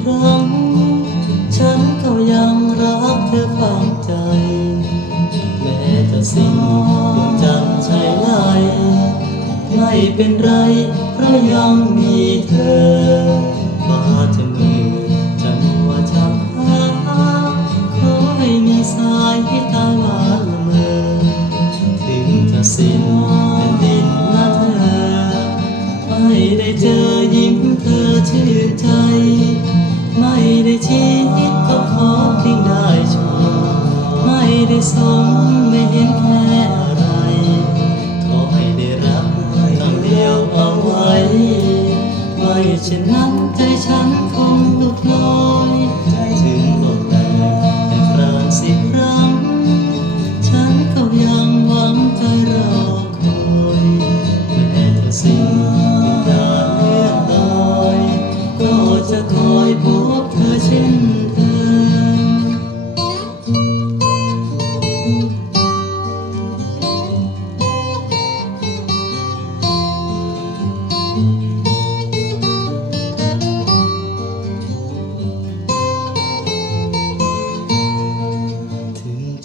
ครั้ง ฉันก็ยังรักเธอฝากใจ แม้จะสิ่งที่จำใจไหลไม่เป็นไร เพราะยังมีเธอมาจะมือจะมัวจะหาขอให้มีสายตา ใจฉันคงหลุดลอย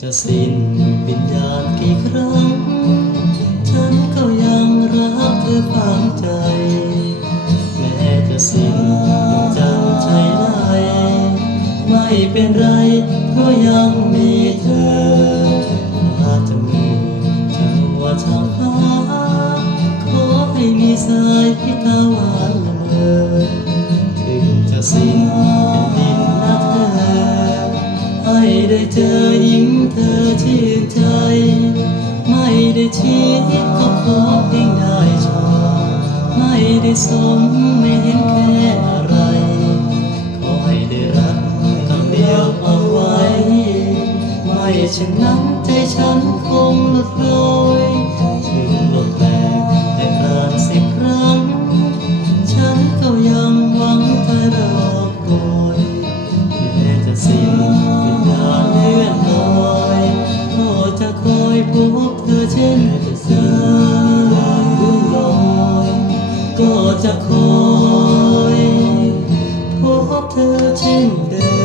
จะสิ้นวิญญาณกี่ครั้ง ฉันก็ยังรักเธอฝังใจ แม้จะสิ้นจำใจได้ไม่เป็นไรเพราะยังมีเธอมาจะมือจะหัวทางฟ้า ขอให้มีสายพิตาหวานละเมอถึงจะสิ้น ได้เจอยิ้มเธอชื่นใจ ไม่ได้ชี้ก็ขอเพียงได้ชมไม่ได้สมไม่เห็นแค่อะไร ขอให้ได้รักคำเดียวเอาไว้ ไม่เช่นนั้น ก็จะคอยพบเธอเช่นเดิม